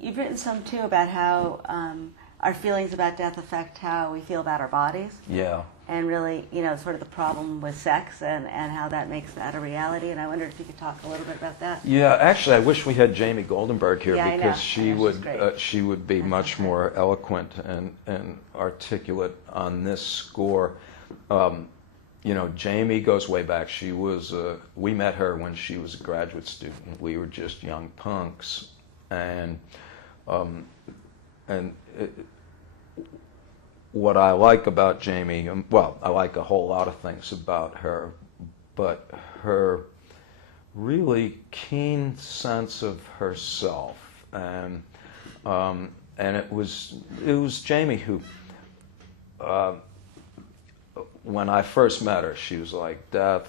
you've written some too about how our feelings about death affect how we feel about our bodies. Yeah. And really, sort of the problem with sex and how that makes that a reality. And I wondered if you could talk a little bit about that. Yeah, actually, I wish we had Jamie Goldenberg here, Yeah, because she would be much more eloquent and articulate on this score. Jamie goes way back. We met her when she was a graduate student. We were just young punks, and what I like about Jamie, I like a whole lot of things about her, but her really keen sense of herself, and it was Jamie who, when I first met her, she was like, "Death,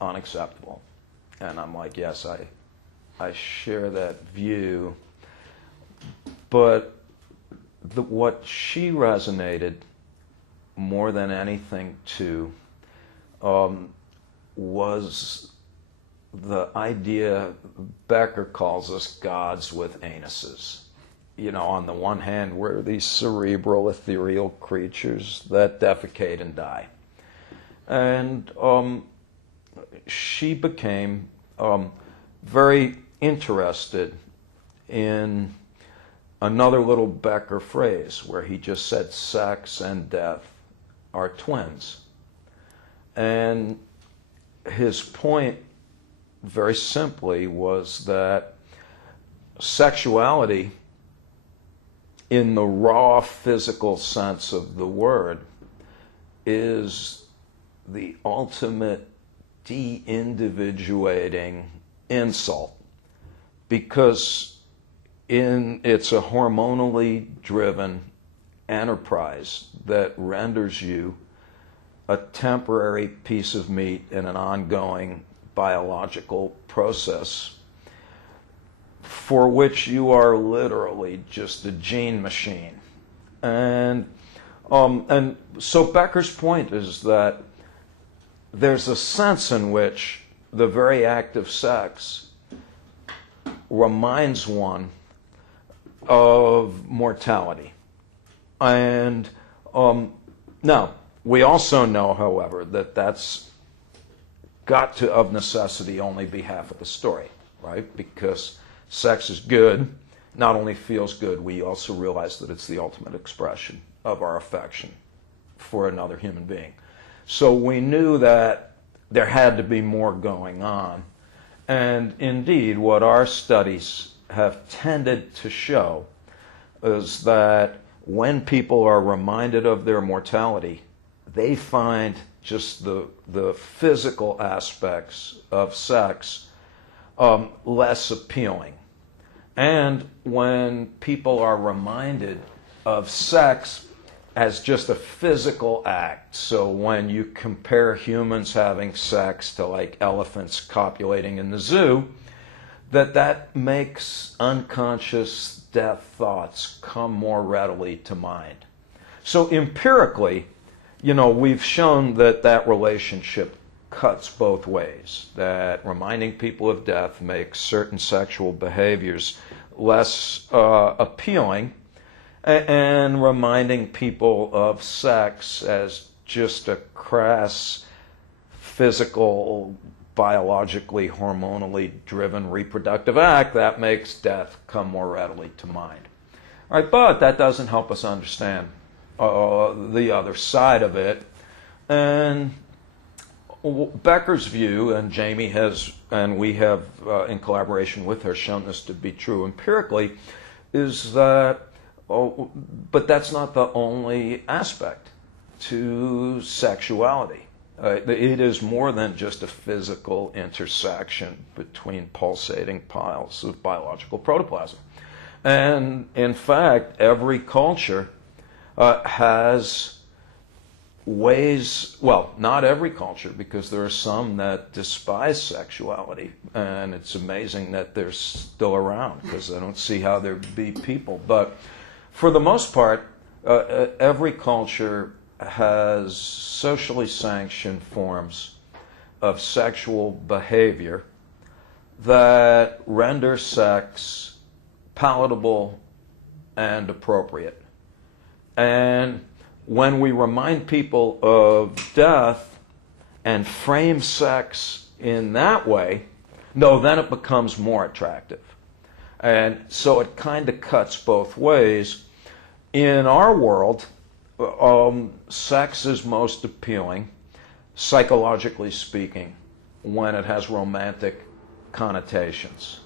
unacceptable," and I'm like, "Yes, I share that view," but what she resonated more than anything to was the idea, Becker calls us gods with anuses. On the one hand, we're these cerebral, ethereal creatures that defecate and die. And she became very interested in another little Becker phrase where he just said sex and death are twins. And his point, very simply, was that sexuality, in the raw physical sense of the word, is the ultimate de-individuating insult, because it's a hormonally driven enterprise that renders you a temporary piece of meat in an ongoing biological process for which you are literally just a gene machine. And so Becker's point is that there's a sense in which the very act of sex reminds one of mortality. And now, we also know, however, that that's got to, of necessity, only be half of the story, right? Because sex is good, not only feels good, we also realize that it's the ultimate expression of our affection for another human being. So we knew that there had to be more going on. And indeed, what our studies have tended to show is that when people are reminded of their mortality, they find just the physical aspects of sex less appealing. And when people are reminded of sex as just a physical act, so when you compare humans having sex to like elephants copulating in the zoo, that makes unconscious death thoughts come more readily to mind. So empirically, we've shown that relationship cuts both ways, that reminding people of death makes certain sexual behaviors less appealing, and reminding people of sex as just a crass, physical, biologically, hormonally driven reproductive act, that makes death come more readily to mind. All right, but that doesn't help us understand the other side of it. And Becker's view, and Jamie has, and we have, in collaboration with her, shown this to be true empirically, is that, but that's not the only aspect to sexuality. It is more than just a physical intersection between pulsating piles of biological protoplasm. And in fact, every culture has ways, well, not every culture, because there are some that despise sexuality, and it's amazing that they're still around, because I don't see how there'd be people. But for the most part, every culture has socially sanctioned forms of sexual behavior that render sex palatable, and appropriate. And when we remind people of death and frame sex in that way, no, then it becomes more attractive. And so it kind of cuts both ways. In our world, sex is most appealing, psychologically speaking, when it has romantic connotations.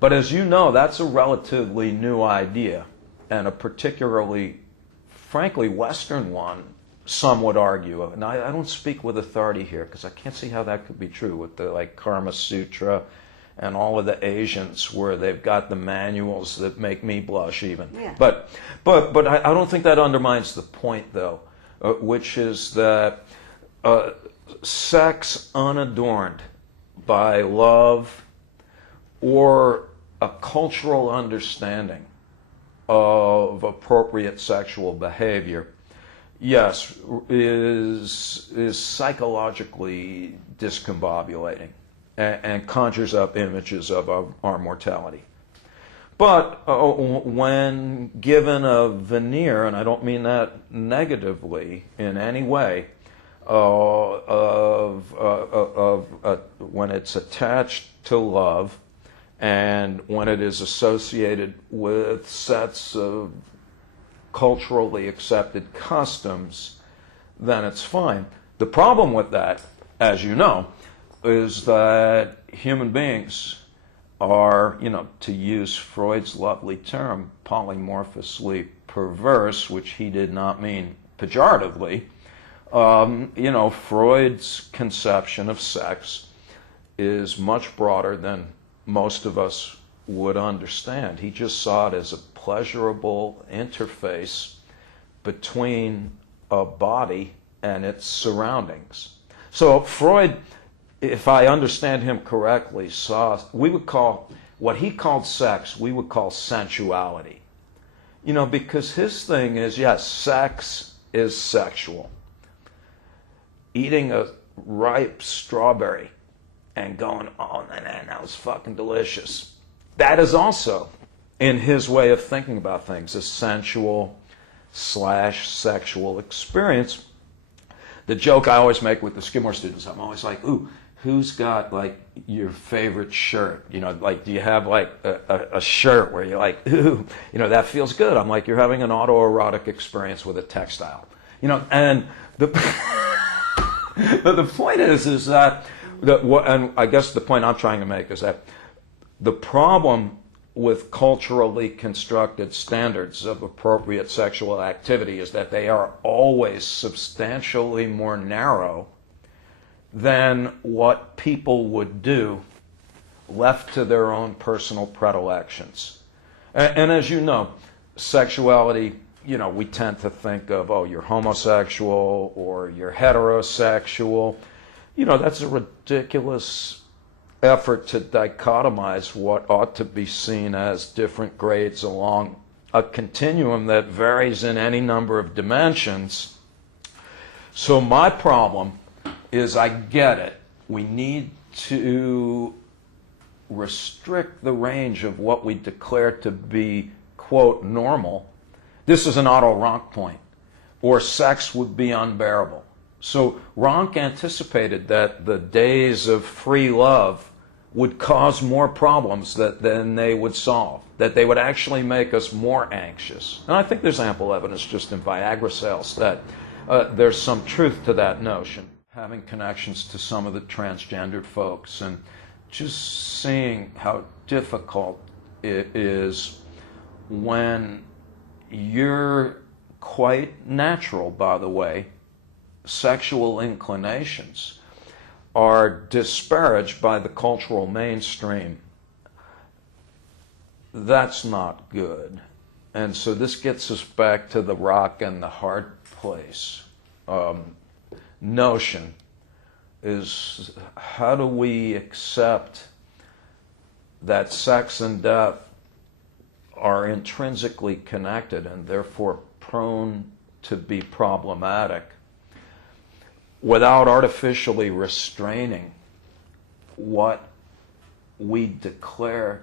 But as you know, that's a relatively new idea, and a particularly, frankly, Western one, some would argue. And I don't speak with authority here, because I can't see how that could be true with the Karma Sutra and all of the Asians where they've got the manuals that make me blush even. Yeah. But I don't think that undermines the point, though, which is that sex unadorned by love or a cultural understanding of appropriate sexual behavior, yes, is psychologically discombobulating and conjures up images of our mortality. But when given a veneer, and I don't mean that negatively in any way, when it's attached to love and when it is associated with sets of culturally accepted customs, then it's fine. The problem with that, as you know, is that human beings are, to use Freud's lovely term, polymorphously perverse, which he did not mean pejoratively. Freud's conception of sex is much broader than most of us would understand. He just saw it as a pleasurable interface between a body and its surroundings. So Freud, if I understand him correctly, saw, we would call, what he called sex, we would call sensuality. Because his thing is, yes, sex is sexual. Eating a ripe strawberry and going, oh man, that was fucking delicious. That is also, in his way of thinking about things, a sensual/sexual experience. The joke I always make with the Skidmore students, I'm always like, ooh, who's got your favorite shirt? Do you have a shirt where you're like, ooh, that feels good. I'm like, you're having an autoerotic experience with a textile. And the but the point is that, and I guess the point I'm trying to make is that the problem with culturally constructed standards of appropriate sexual activity is that they are always substantially more narrow than what people would do left to their own personal predilections. And as you know, sexuality, we tend to think of, oh, you're homosexual or you're heterosexual. That's a ridiculous effort to dichotomize what ought to be seen as different grades along a continuum that varies in any number of dimensions. So my problem is, I get it. We need to restrict the range of what we declare to be, quote, normal. This is an Otto Rank point, or sex would be unbearable. So Rank anticipated that the days of free love would cause more problems than they would solve, that they would actually make us more anxious. And I think there's ample evidence just in Viagra sales that there's some truth to that notion. Having connections to some of the transgendered folks and just seeing how difficult it is when you're quite natural, by the way, sexual inclinations are disparaged by the cultural mainstream. That's not good. And so this gets us back to the rock and the hard place notion, is how do we accept that sex and death are intrinsically connected and therefore prone to be problematic without artificially restraining what we declare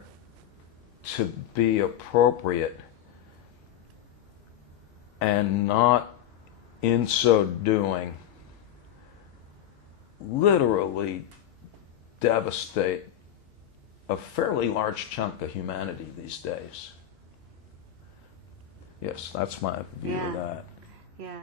to be appropriate, and not in so doing literally devastate a fairly large chunk of humanity these days. Yes, that's my view of that. Yeah.